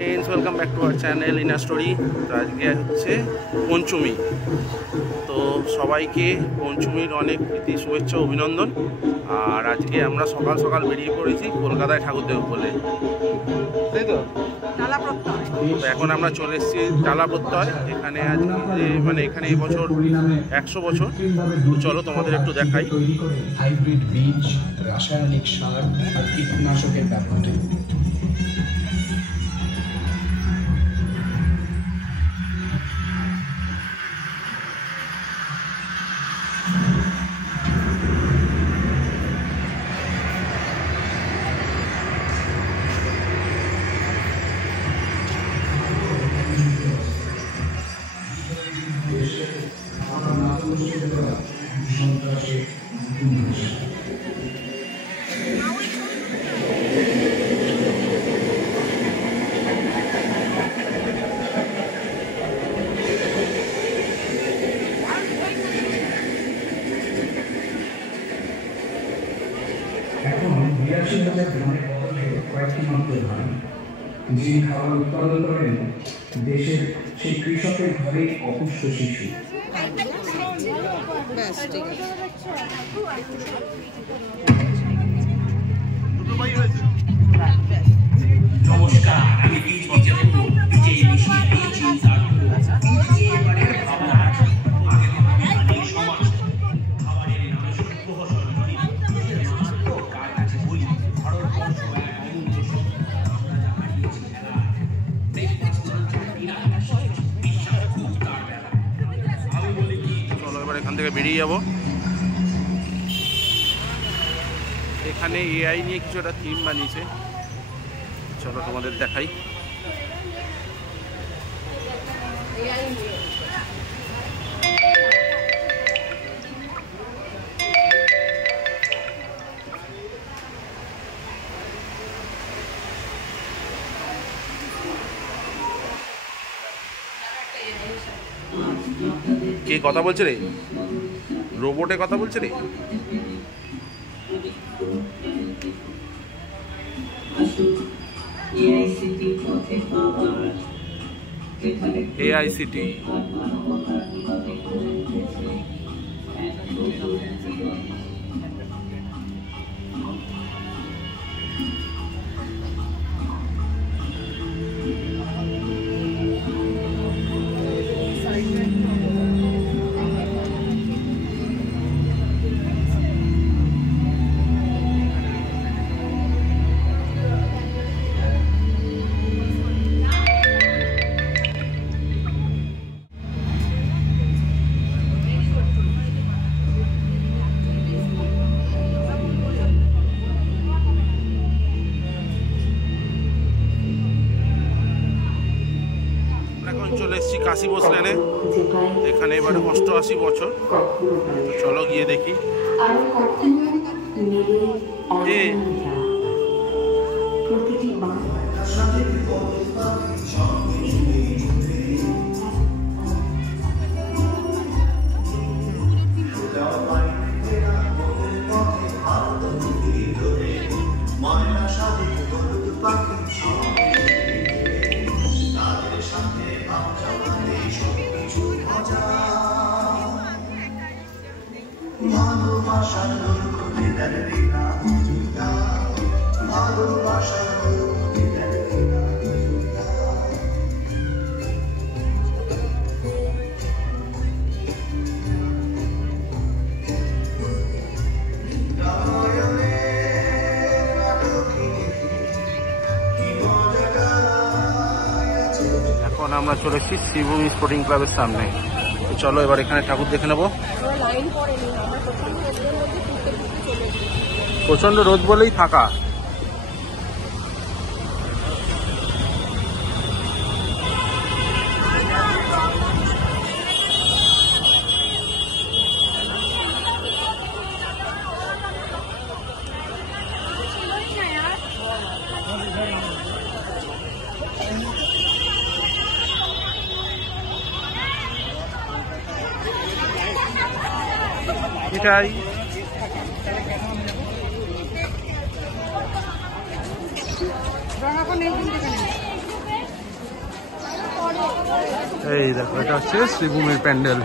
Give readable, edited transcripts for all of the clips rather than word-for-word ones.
Welcome back to our channel in a story. তো আজকে হচ্ছে পঞ্চমী, তো সবাইকে পঞ্চমীর অনেক প্রীতি শুভেচ্ছা অভিনন্দন। আর আজকে আমরা সকাল সকাল বেরিয়ে পড়েছি কলকাতায় ঠাকুর দেব বলে, তাই তো। তো এখন আমরা চলে এসেছি টালা প্রত্যয়। এখানে আজকে মানে এখানে এই বছর 100 বছর। তো চলো তোমাদের একটু দেখাই। হাইব্রিড বীজ, রাসায়নিক সার আর কীটনাশকের ব্যবহারে কয়েকটি মাত্র ধান যিনি খাবার উৎপাদন করেন দেশের সেই কৃষকের ঘরে অপুষ্ট শিশু। নমস্কার, আমি এখান থেকে বেরিয়ে যাব। এখানে এআই নিয়ে কিছু একটা থিম বানিয়েছে, চলো তোমাদের দেখাই। কে কথা বলছে রে? রোবটে কথা বলছে রে? AICT চলে এসেছি কাশী বসলেনে। এখানে এবারে 88 বছর। তো চলো গিয়ে দেখি। এখন আমরা চলে এসেছি শ্রীভূমি স্পোর্টিং ক্লাবের সামনে। তো চলো এবার এখানে ঠাকুর দেখে নেবো। প্রচন্ড রোদ বলেই ফাঁকা। এটাই এই দেখো, এটা হচ্ছে শ্রীভূমির প্যান্ডেল,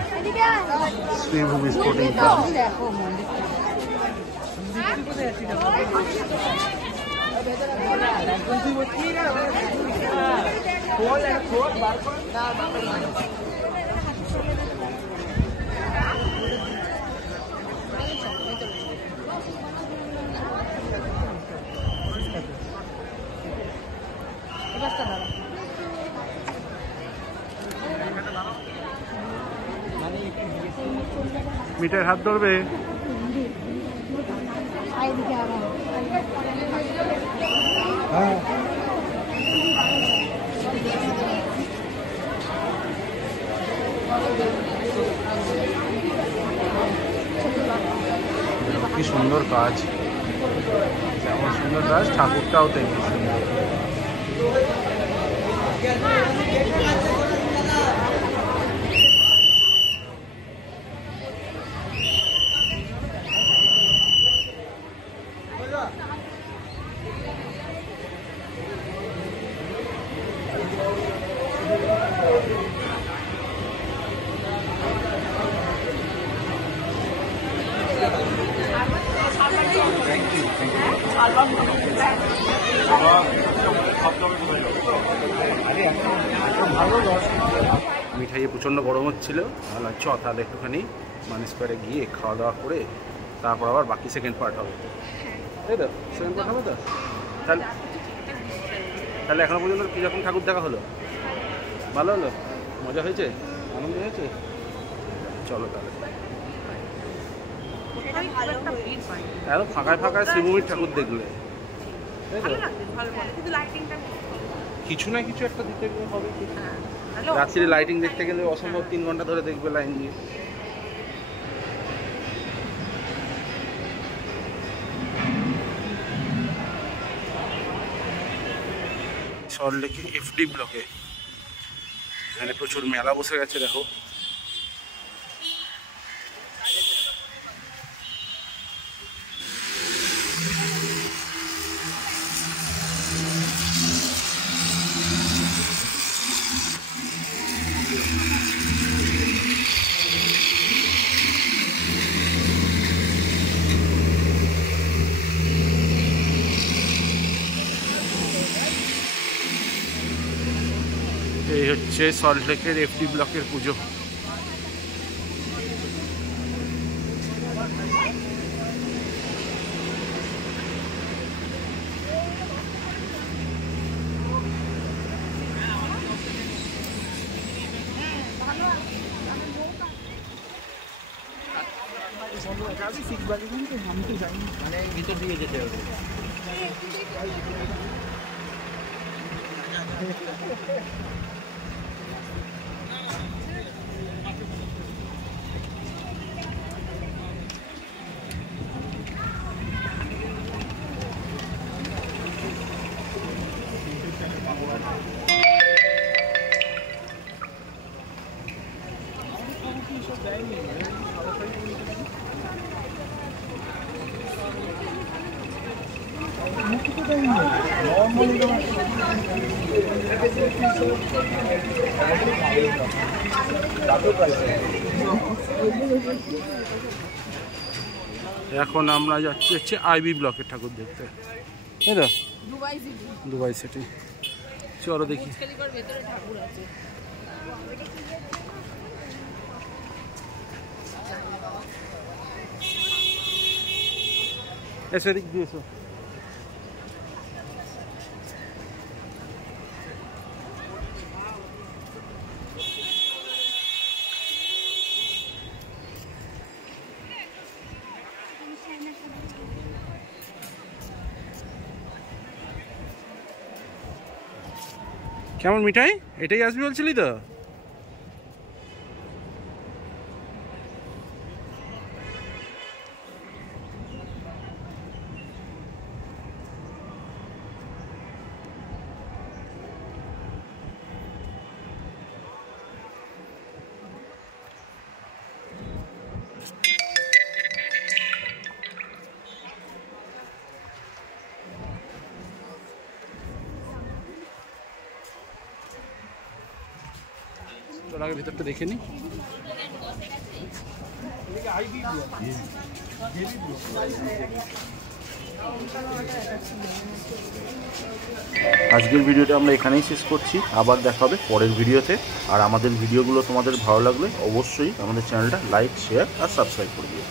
শ্রীভূমি স্পোর্টিং ক্লাব। মিটার হাত ধরবে। কি সুন্দর কাজ, যেমন সুন্দর কাজ ঠাকুরটাও তেমনি সুন্দর। মিঠাইয়ে প্রচণ্ড গরম হচ্ছিল, ভাবলাম চ তাহলে একটুখানি মানি স্কোয়ারে গিয়ে খাওয়া দাওয়া করে তারপর আবার বাকি সেকেন্ড পার্ট হবে, তাই তো? সেকেন্ড পার্ট হবে তো? তাহলে তাহলে এখনো পর্যন্ত কীরকম ঠাকুর দেখা হলো? ভালো হলো? মজা হয়েছে? আনন্দ হয়েছে? চলো তাহলে। এত ফাঁকায় ফাঁকায় শ্রীভূমির ঠাকুর দেখলে, তাই তো? কিছু না কিছু একটা দিতে হবে। রাত্রিরে লাইটিং দেখতে গেলে অসম্ভব 3 ঘন্টা ধরে দেখবে লাইন দিয়ে। সল্টলেকে এফডি ব্লকে এখানে প্রচুর মেলা বসে গেছে দেখো। এই হচ্ছে সল্টলেকের এফডি ব্লকের পুজো। মানে ভিতর দিয়ে যেতে হবে। এখন আমরা যাচ্ছি হচ্ছে আইবি ব্লকের ঠাকুর দেখতে, তাই তো? Dubai city. চলো দেখি। এসো এদিক দিয়ে এসো। কেমন মিঠাই? এটাই আসবি বলছিলি তো? চল আগে ভিতরটা দেখে নিই। আজকের ভিডিওটা আমরা এখানেই শেষ করছি। আবার দেখা হবে পরের ভিডিওতে। আর আমাদের ভিডিওগুলো তোমাদের ভালো লাগলে অবশ্যই আমাদের চ্যানেলটা লাইক, শেয়ার আর সাবস্ক্রাইব করে দিও।